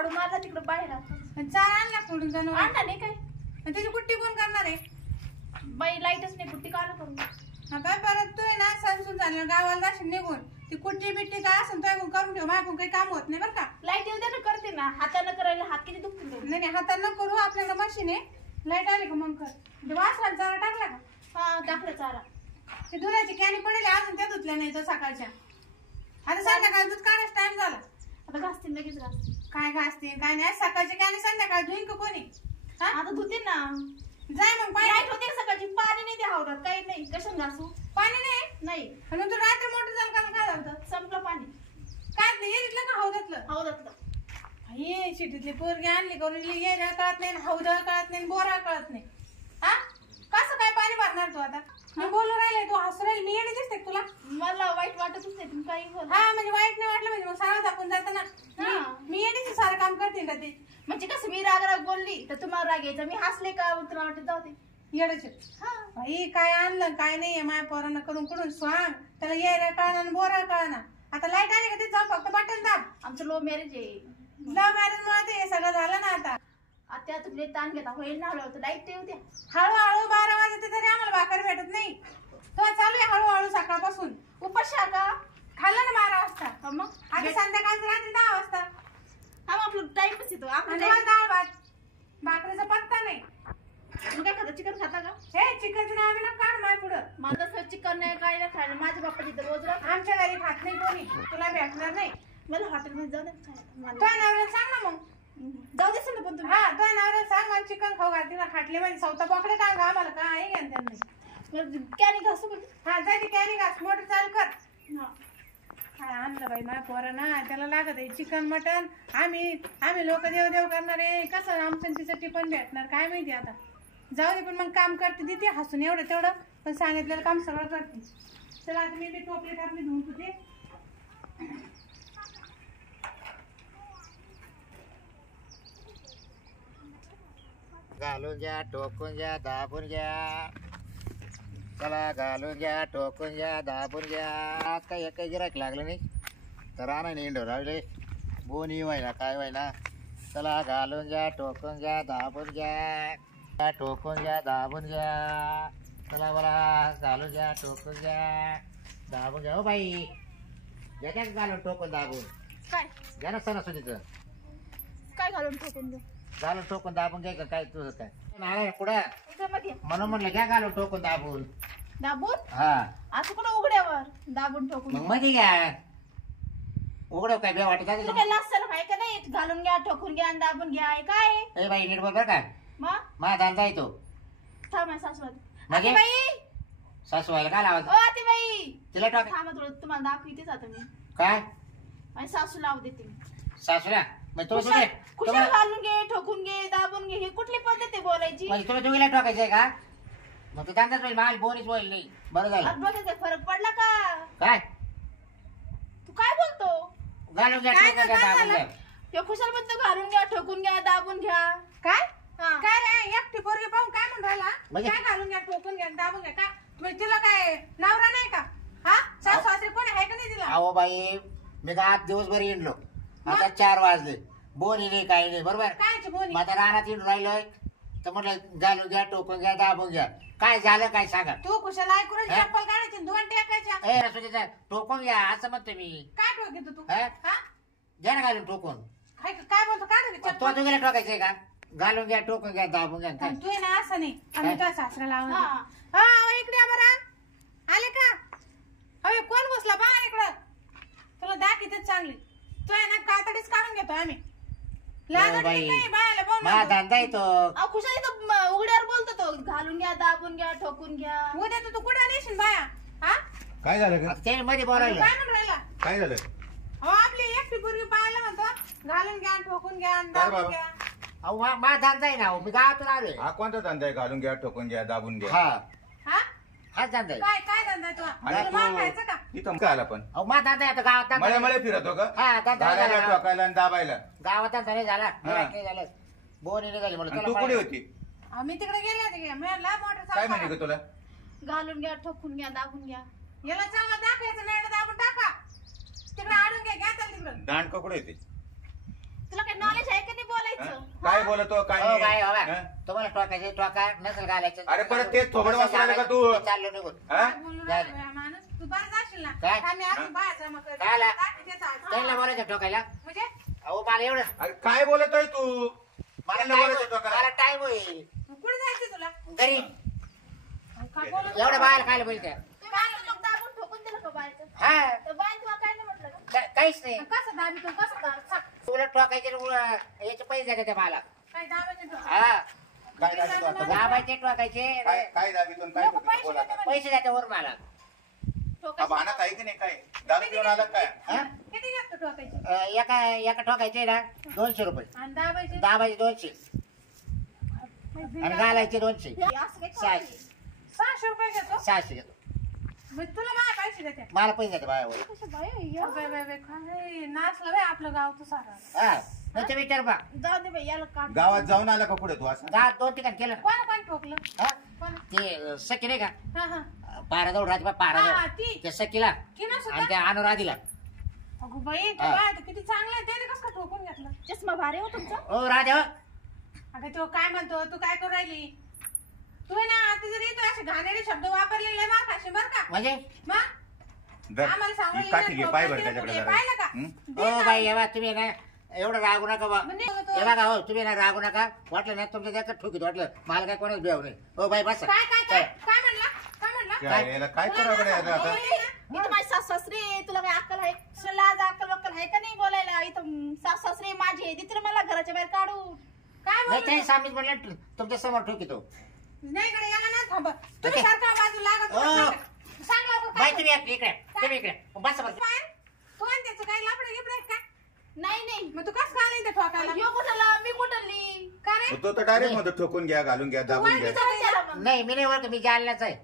झाडू मारला तिकडे बाहेर. चार आणला फोडून जाणं आणला नाही काय. आणि त्याची कुट्टी कोण करणार आहे? बाई लाईटच नाही कुठे काल करू. आता परत तू आहे ना संसून झालं गावाला जाशील निघून ती कुट्टी बिट्टी काय असेल तो करून ठेव. माझ्याकडून काही काम होत नाही बरं का. लाईट येऊ दे ना करते ना. हाताने करायला हात किती दुखतील. नाही नाही हातानं करू आपल्याकडे मशीन आहे. लाईट आली का मग कर. वासराला चारा टाकला का? हा टाकलं चारा. ते धुण्याची कॅनी पडेल अजून त्या धुतल्या नाही तर सकाळच्या. आता संध्याकाळी दूध काढायचा टाइम झाला. आता घासतील लगेच घासतील. काय घासते काय नाही सकाळची कॅनी संध्याकाळी धुईन का कोणी? आता धुते ना. जाय मग पाणी लाईट होते सकाळची. पाणी नाही ते हावरात काही नाही. कशाने घासू? पाणी नाही नाही. आणि तू रात्री मोठं झालं का काय झालं? संपलं पाणी. काय नाही येतलं का हौदातलं? हौदातलं. हे शिटीतली पोरगी आणली करून ये कळत नाही हौदा कळत नाही बोरा कळत नाही. हा कसं काय पाणी भरणार तू आता? मी बोलू राहिले तू हसू राहील. मी येणे दिसते तुला? मला वाईट वाटतच नाही. तुम्ही काही बोला. हा म्हणजे वाईट नाही वाटलं म्हणजे मग सारा दाखवून जातं ना. मी येण्याचे सारं काम करते का ते? म्हणजे कसं मी राग राग बोलली तर तुम्हाला राग यायचा. मी हसले का तुला वाटत जाऊ दे. येडच बाई काय आणलं काय नाहीये माझ्या पोरांना करून कुठून सांग. त्याला यायला कळणार बोरा कळणार. आता लाईट आली का ते जाऊ फक्त बटन दाब. आमचं लो मॅरेज आहे. लव्ह मॅरेज मुळे ते सगळं झालं ना. आता आता तुझे ताण घेता होईल ना. हळूहळू लाईट येऊ द्या. हळूहळू 12 वाजते तरी आम्हाला भाकर भेटत नाही. तो चालू आहे हळूहळू सकाळपासून. उपाशी आहे का? खाल्लं ना 12 वाजता. मग आता संध्याकाळचं रात्री 10 वाजता. हा मग आपलं टाइमच येतो. आपण डाळ भात भाकरीचा पत्ता नाही. काय खाता? चिकन खाता का? हे चिकनचं नाव ना काढ माय पुढं. माझं चिकन नाही काय नाही खायला. माझ्या बाप्पाची तर रोज राहत. आमच्या घरी खात नाही कोणी. तुला भेटणार नाही. मला हॉटेलमध्ये जाऊ दे. तो नवऱ्याला सांग ना मग. जाऊ देशील ना पण तुम्ही. हा तो नवऱ्याला सांग मला चिकन खाऊ घाल. तिला खाटले म्हणजे सवता बोकडे टांगा आम्हाला का आहे घ्या त्यांना. कॅनी घासू पण. हा जायची कॅनी घास मोटर चालू कर. हा काय आणलं बाई माझ्या पोरं ना. त्याला लागत आहे चिकन मटन. आम्ही लोक देव करणार आहे. कसं आमचं तिचं टिफन भेटणार काय माहिती आता. जाऊ दे पण मग काम करते देते हसून एवढं तेवढं. पण सांगितलेलं काम सगळं करते. चला आता मी ते टोपले टाकले धुवून तुझे. घालून घ्या टोकून घ्या दाबून घ्या. चला घालून घ्या टोकून घ्या दाबून घ्या. आज काही एक गिराक लागलं नाही तर आणा नाही इंडो राहिले बोनी व्हायला काय व्हायला. चला घालून घ्या टोकून घ्या दाबून घ्या. टोकून घ्या दाबून घ्या. चला बरा घालून घ्या टोकून घ्या दाबून घ्या. हो बाई घ्या घालून टोकून दाबून. काय घ्या ना सणासुदीचं. काय घालून ठोकून देऊ? घालून टोकून दाबून घ्या का काय तुझं काय नारळ कुठं त्याच्यामध्ये म्हणून म्हणलं घ्या घालून टोकून दाबून. दाबून हा असं कुठं उघड्यावर दाबून ठोकून. मग मध्ये घ्या उघड काय बे वाटत तुला काय लास्ट आहे का नाही? घालून घ्या ठोकून घ्या आणि दाबून घ्या आहे काय? ए बाई नीट बोल बरं का. मग माझा धंदा येतो थांब सासूबाई. म्हणजे? बाई सासू व्हायला काय लावत ओ आती बाई तिला टाक थांबा थोडं तुम्हाला दाखवतेच आता मी. काय आणि सासू लावू देते मी. सासूला मग तो कुशाल कुशाल घालून घे ठोकून घे दाबून घे. हे कुठली पद्धत आहे बोलायची? म्हणजे तुला दोघीला टाकायचंय का? मग तू धंदाच होईल माल बोनीच होईल नाही. बरं झालं डोक्याचा फरक पडला का? काय तू काय बोलतो? घालून घ्या काय टोकून घ्या झालं? दाबून घ्या. ते खुशाल म्हणतो घालून घ्या ठोकून घ्या दाबून घ्या. काय हा. काय रे एकटी पोरगी पाहून काय म्हणून राहिला? म्हणजे? काय घालून घ्या टोकून घ्या दाबून घ्या काय म्हणजे तिला काय नवरा नाही का? हा सासू सासरे कोणी आहे का नाही तिला? अहो बाई मी का आज दिवसभर येणलो आता 4 वाजले. बोनी नाही काही नाही बरोबर. कायची बोनी? मग आता रानात येऊन राहिलोय तर म्हटलं घालून घ्या टोकून घ्या दाबून घ्या. काय झालं काय सांगा. तू कुशाला ऐकून हा? चप्पल काढायची धुवून टाकायच्या. ए रसोदीचा टोकून घ्या असं म्हणतो मी. काय ठोकीतो तू? हा? हा घ्या ना घालून टोकून. काय बोलतो काढ तो चप्पल. दोघीला टोकायचंय का? घालून घ्या टोकून घ्या दाबून घ्या काय? तू आहे ना असं नाही आम्ही तुझ्या सासऱ्याला हा. आवडतो. हा इकडे या बरं. आले का? अरे कोण बसला बा इकडं? तुला दाखवतेच चांगली. तू आहे ना कातडीच काढून घेतो आम्ही. लागत बाई. नाही बायाला बोल माझा म्हणतो. धंदा येतो. अहो खुशाल इथं उघड्यावर बोलतो तो. घालून घ्या दाबून घ्या ठोकून घ्या. उद्या तू कुठं नेशील बाया? हा काय झालं का? आता ते मध्ये काय बोलायला म्हणून राहिला? काय झालं? अहो आपली एकटी पोरगी पाहायला म्हणतो घालून घ्या ठोकून घ्या आणि काय दाबून बाबा? घ्या. अहो माझा धंदा आहे ना हो. मी गावातून आलोय. हा कोणता धंदा आहे? घालून घ्या ठोकून घ्या दाबून घ्या. हा हा हाच धंदा आहे. काय धंदा आहे तुझा? आणि तुला मार खायचं का? तू इथं काय आला पण अहो माझा धंदा आहे आता गावात धंदा मळे नाही. मळे फिरतो का? हा धंदा नाही घालायला झाला. ठोकायला आणि दाबायला. गावात धंदा नाही झाला. हा. नाही झालं. बोनी नाही झाली म्हणून आणि चला तू कुठे बाहेर. होती? आम्ही तिकडे गेले होते की मिळाला मोटर काय म्हणे चालू ग तुला? घालून घ्या ठोकून घ्या दाबून घ्या. याला चांगलं दाखवायचं नाही दाबून टाका. तिकडे आडून घ्या घ्या त्याला तिकडं. दांड कुठे होती? तुला काही नॉलेज आहे का नाही बोलायचं? काय बोलतो काय हो बाई हो नाही? बाई. तुम्हाला टोकायचे टोका नसेल घालायचं. अरे परत तेच थोबड वापरायला का तू? चाललो निघून. हा? बोलू काय? राहिला बाई माणूस. तू बरं जाशील ना काय? आम्ही अजून बाहेर जमा करतो. काय आला? दाखवतेच आज. त्यांना बोलायचं टोकायला. म्हणजे अहो मला एवढं अरे काय बोलतोय तू मला त्यांना time बोलायचं टोकाला. मला टाइम होईल कुठे जायचं तुला घरी. काय बोलत एवढं बाहेर खायला बोलते. तुम्ही बाहेर लोक दाबून ठोकून दिलं का बाहेरचं? हा तर बाहेर तुला काय नाही म्हटलं का? काहीच नाही. कसं दाबी तू कसं दाब उलट टोकायचे याचे पैसे द्यायचे मला. काय दाबायचं तू हा काय दाबी तू आता? दाबायचे टोकायचे काय दाबीतून काय लोकं होतं पैसे बोला. देतात. पैसे द्यायचे वर मला. हा भानात आहे की नाही काय दारू पिऊन आला काय हा? किती घेतो टोकायचे एका टोकायचे ना 200 रुपये. आणि दाबायचे दाबायचे 200 आणि घालायचे 200. हे असं काही साय. करू नये. 600 रुपये घेतो 600 घेतो. मग तुला मला पैसे देते मला पैसे द्यायचे बायावर. कशा बाई, या. बाय बाय बाय काय नाचलं बाय आपलं गाव तू सारा हा नाही तर विचार बा. जाऊ दे बाई, याला काढ. गावात जाऊन आला का पुढे तू असं गावात 2 ठिकाण केलं. कोण कोण ठोकलं हा? कोण ते सखी नाही का हा हा पाराजवळ राहते बा हा पाराजवळ. ती त्या सखीला की ना आणि सुद्धा त्या अनुराधीला. अगो बाई तो हा. काय तो किती चांगला आहे त्याने कसं काय ठोकून घेतलं चष्मा भारी हो तुमचा. ओ राधे हो. अगं तो काय म्हणतो तू काय करू राहिली तू आहे ना आता जरी तू असे घाणेरडे शब्द वापरलेले मार खाशी बर का म्हणजे मग धर. आम्हाला सांगू ही काठी घे पाय भर त्याच्याकडे जरा. पाहिलं का हं? दे ओ ना. बाई एवढा तुम्ही ना एवढं रागू नका बा. म्हणजे हे बघा हो तुम्ही ना रागू नका. वाटलं नाही तुमच्या त्याच्यात ठोकीत वाटलं मला काय कोणाच भेव नाही. हो बाई बस काय काय काय काय म्हणला काय म्हणला काय याला काय करावं कडे आता आता? इथं माझी सास सासरे, तुला काय अक्कल आहे? तुला लाज अक्कल वक्कल आहे का नाही बोलायला? इथं सास सासरे माझे आहे, तिथे मला घराच्या बाहेर काढू. काय नाही बोलतो काही सामीच म्हणलं तुमच्या समोर ठोकीतो. नाही इकडे याला ना थांब तुम्ही ओके. सारखा बाजू लागत ओ. सांग लवकर बाई काय तुम्ही इकडे तुम्ही इकडे बस बस. पण तू आणि त्याचं काही लफडे गिफडे आहेत का नाही नाही, मग तू कसं काय नाही ठोकायला ह्यो कुठला मी कुठली? का रे तो तर डायरेक्ट म्हणतो ठोकून घ्या घालून घ्या दाबून घ्या विचारा त्याला मग. नाही मी नाही ओळख मी जालन्याच आहे.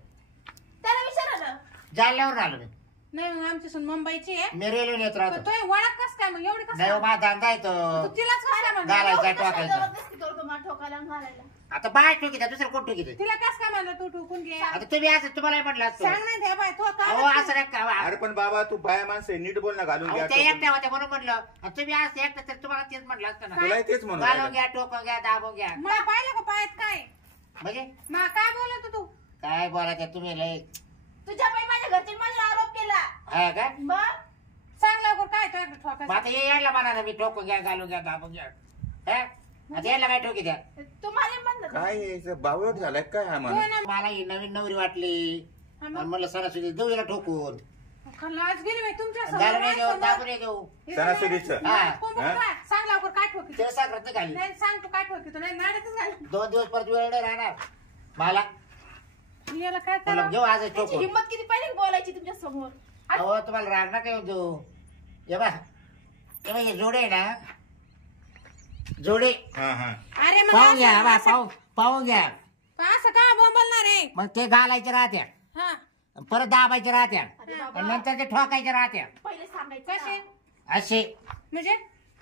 त्याला विचारा ना. जालन्यावरून आलो मी. नाही मग आमची सून मुंबईची आहे मी रेल्वेने येत पण राहतो. तो ओळख कस काय मग एवढी कस नाही काय हो, माझा धंदा आहे तू तो. तिलाच कस काय म्हणला घालायचा एवढं कशाला टोकायचा. जबरदस्ती करतो मला ठोकायला आणि घालायला? आता बाय ठोकीत दुसरं कोण ठोकीत. तिला कस काय म्हणलं तू ठोकून घे आता तुम्ही असं तुम्हाला म्हटलं असतं. सांग नाही द्या बाय तो अहो काय असं नाही का. अरे पण बाबा तू बाया माणसं आहे, नीट बोल ना घालून अहो, घ्या ते ठोकून. एकट्या होत्या म्हणून म्हटलं आणि तुम्ही असं एकटं तर तुम्हाला तेच म्हटलं असतं ना. तुला तेच म्हणून घालून राहिलं. घ्या टोकून घ्या दाबून घ्या. मला पाहिलं का पायात काय म्हणजे मग काय बोलत तू काय बोलायचं तुम्ही लय. तुझ्या बाई माझ्या घरचे माझ्यावर आरोप केला. हा का मग सांग लवकर काय तो मग ठोकायचं आता ये यायला म्हणा ना मी टोकून घ्या घालून घ्या दाबून घ्या. हा? आता यायला काय ठोकी द्या. तुम्हाला म्हणलं का? काय यायचं बावळट झालाय काय हा तो माणूस आहे ना मला ही नवीन नवरी वाटली हा आणि मग. म्हणलं सणासुदी देऊ याला ठोकून. लाज गेली बाई तुमच्या घालून समोर देऊ समोर. दाबून देऊ. सणासुदीचं हा. कोण हा? बघतोय? सांग लवकर काय ठोकी ते साखर नाही घाली. नाही सांग तू काय ठोकी नाही नाड्यातच घाल 2 दिवस परत वेळ नाही राहणार मला. याला काय तुला करा घेऊ आज त्याची ठोकून. हिंमत किती पाहिजे बोलायची तुमच्या समोर? अहो तुम्हाला राग ना काय देऊ. ये बा हे जोडे आहे ना जोडे हा हा अरे मग पाहून घ्या बा असं पाहून घ्या. असं का बोंबलणार रे मग ते घालायचे राहत्या हा परत दाबायचे राहत्या अरे आणि बाबा, नंतर ते ठोकायचे राहत्या पहिले सांगायचं कसे ना. असे म्हणजे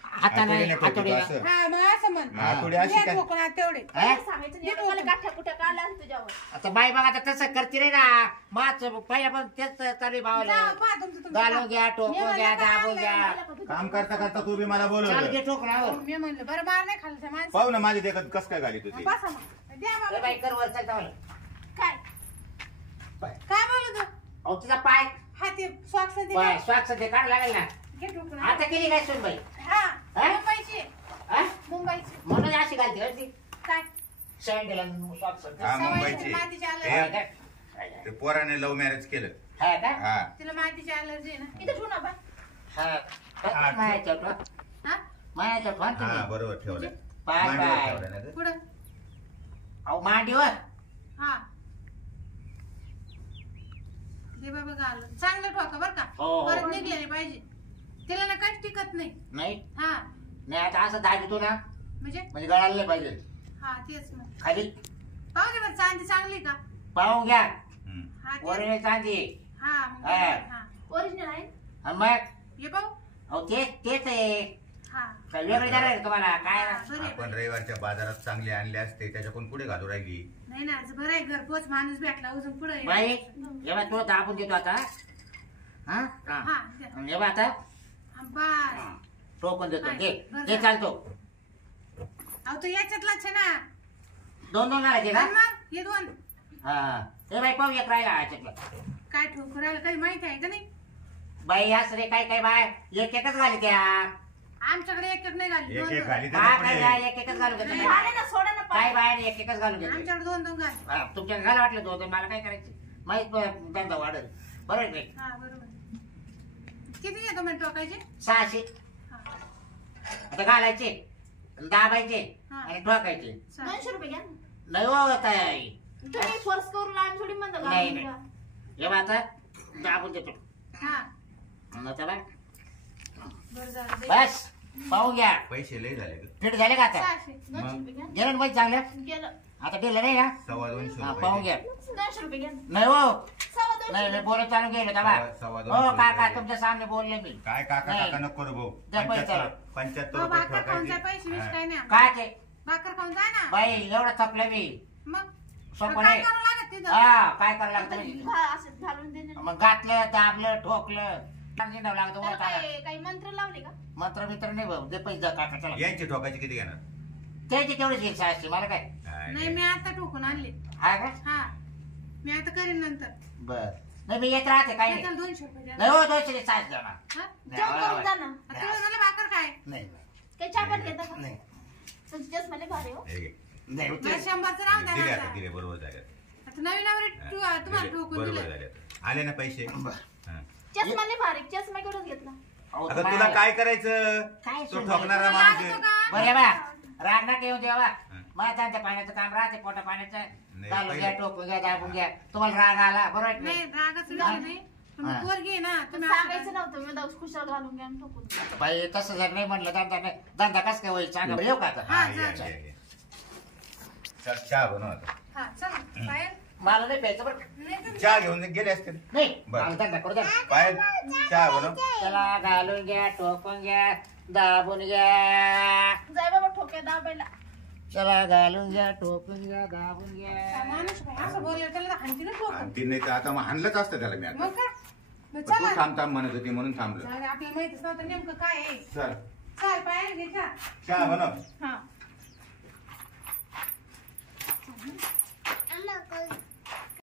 हाताने हातोडीने ठोकीतो हातोडीने. असं. हा मग असं म्हण मग हातोडी अशी घे काय ठोकून आत तेवढे हा? पहिले सांगायचं नाही, एवढं मला गाठ्या कुठ्या काढल्या आणि तुझ्यावर. आता बाई बघा आता तसं करते रे ना माच पहिल्या पण तेच चालू भावाला. जा, पहा तुमचं तुमचं घालून काम. घ्या मी टोकून म्हणलं घ्या काय दाबून आणलंय? घ्या. पाहिलं का तुझं? काम करता करता तू बी मला चाल बोलवलं घे टोकरावर. मी म्हणलं बरं बार नाही खाल्लं त्या माणसं पाहू ना माझी देखत कस काय घाली तुझी बसा मग द्या ए बाबा बाई कर वर चालता मला. काय? काय बोलत तू? अहो तिचा पाय हा ते सॉक्स ते पाय स्वाक्ष ते काढ लागेल ना. घे ठोकून आता केली काय सोन बाई हा हा? मुंबईची हा? मुंबईची म्हणून अशी घालते हं ती काय सँडल आणि socks. हा सवय मुंबईची मातीची हा अलर्जी का? ते पोराने लव्ह मॅरेज केलं हा का? हा तिला मातीची अलर्जी आहे ना इथं ठेवू ना बाई. हा. काय मायाच्या ठेवा. हा मायाच्या ठेवा ना हा तुम्ही. बरोबर ठेवलं पाय मांडीवर पाय. ठेवलं ना ते. पुढं अहो मांडीवर हा हे बाबा घालून चांगलं ठोका बर का हो. परत निघले नाही पाहिजे तिला ना काहीच टिकत नाही नाही हा नाही आता असं दाबतो ना म्हणजे म्हणजे गळायला नाही पाहिजे हा तेच मग खाली पाहू दे बरं चांदी चांगली का पाहून घ्या हम्म. हा तेच. वरील चांदी हा मग हा. हा ओरिजिनल आहे. आणि मग हे पाहू अहो तेच आहे हा काय वेगळं झालं रे तुम्हाला काय बरं आहे, आपण बरं आहे. रविवारच्या बाजारात चांगले आणले असते त्याच्याकडून कुठे घालू राहिली नाही ना आज बरं आहे घरपोच माणूस भेटला अजून पुढे बाई जेव्हा तो दाबून देतो आता हा हा द्या. आणि जेव्हा आता हा, बस ठोकून देतो काय? घे बरं घे झालं. चालतो अहो तो याच्यातलाच आहे ना. दोन घालायचे का आणि मग हे दोन हा ते बाई पाहू एक राहिला ह्याच्यातला काय ठोकू राहिलं काही माहिती आहे का नाही? बाई असं रे काय काय बाय एक एकच घाली त्या आमच्याकडे एक एक नाही घाली, एक दोन एक दोन. घाली काय तर काय पुढे. काय एक एकच घालून घेतो झाले ना सोडा ना काय पाय. बाय एक एकच घालून घेतो आमच्याकडे दोन दोन घाली. हा, तुमच्या घाला वाटलं दोन मला काय करायचं माहित धंदा वाढेल बरोबर नाही हा बरोबर. किती घेतो म्हणजे टोकायचे? 600 हा आता घालायचे दाबायचे हा. आणि ठोकायचे 200 रुपये घ्या ना. नाही हो ताई तुम्ही फोर्स करून आणि थोडी म्हणता नाही घालून नाही द्या. हे बघ आता दाबून देतो हा आता बघ बरं झालं दे. बस पाहून घ्या पैसे लय झाले ग. फिट झाले का आता 600. 200 रुपये घ्या. गेलं ना माहिती चांगलं गेलं. आता दिलं नाही ना 250 हा रुपये. पाहून घ्या 200 रुपये घ्या ना. नाही हो 250 नाही रुपये. बोलत चालू गेलो दाबा सव्वा हो 200 काका रुपये. तुमच्या सामने बोलले मी काय काका नाही. काका नको रे भाऊ द्या पैसे. 75 हो, रुपये भाकर खाऊन जा, ठोकायचे. पैसे बिसे हा. काही नाही. काय ते भाकर खाऊन जा ना. बाई एवढं थकलं मी मग सोपं काय नाही करावं लागत तिथं? हा काय करावं आता लागतं असं घालून दे ना. मग घातलं दाबलं ठोकलं शिंडावं लागतं त्याला वर चाला काय काही मंत्र लावले का? मंत्र मित्र नाही भाऊ दे पैसे द्या काका चला यांचे ठोकायचे किती घेणार त्याची तेवढीच इच्छा असते मला काय काय नाही मी आता ठोकून आणले. हा का हा मी आता करीन नंतर. बर नाही मी येत राहते काही नाही त्याला 200 रुपये द्या. नाही हो 200 साठ द्या ना हा? जेवण करून जा ना. आता तुला झालं भाकर काय? नाही काही चहा पण घेता का? नाही तुमची चष्मा भारी हो. हे घे. नाही हो, मला ते- 100चं राहून द्या दिले ना आता आता. दिले बरोबर झाले आता नवीन नवीन तुम्हाला ठोकून बरोबर दिलं. झाले आले ना पैसे बरं. हा. चष्मा नाही भारी. चष्मा केवढं घेतला? अहो, आता तुम्हाला- तुला काय करायचं काय तो समजायचं? ठोकणारा तुला माणूस लागतो आहे. का? बरे बा राग नका येऊ देवा मला त्यांच्या पाण्याचं काम राहते पोटा पाण्याचं नाही, घालून पहिले- घ्या टोकून घ्या दाबून घ्या तुम्हाला राग आला बरोबर आहे की नाही नाही? रागाचं विषय नाही पण हा. पोरगी आहे ना तुम्ही असं सांगायचं नव्हतं मी दौस खुशाल घालून घ्या आणि ठोकून द्या. बाई तसं जर नाही म्हणलं धंदा नाही धंदा कस काय होईल सांगा बरं, येऊ का आता हा, हा, ये, जा. ये, ये. चल चहा बनव आता हा चला पायल मला नाही प्यायचं बरं का? नाही तुम्ही- चहा घेऊन गेले असते नाही बरं. मला धंदा करू द्या पायल चहा बनव चला घालून घ्या टोकून घ्या दाबून घ्या जाय बाबा ठोक्या दाबायला. चला घालून घ्या टोकून घ्या दाबून हा, घ्या माणूस बाई असं बोललं त्याला तर हाणती ना ठोकून. आणि ती नाही तर आता मग हाणलंच असतं त्याला मी आता मग काय मग पण तू चला थांब थांब म्हणत होती म्हणून थांबलं जाऊ दे, आपल्याला माहितीच नव्हतं नेमकं काय आहे. चल चल पायल घे चहा. चहा बनव हा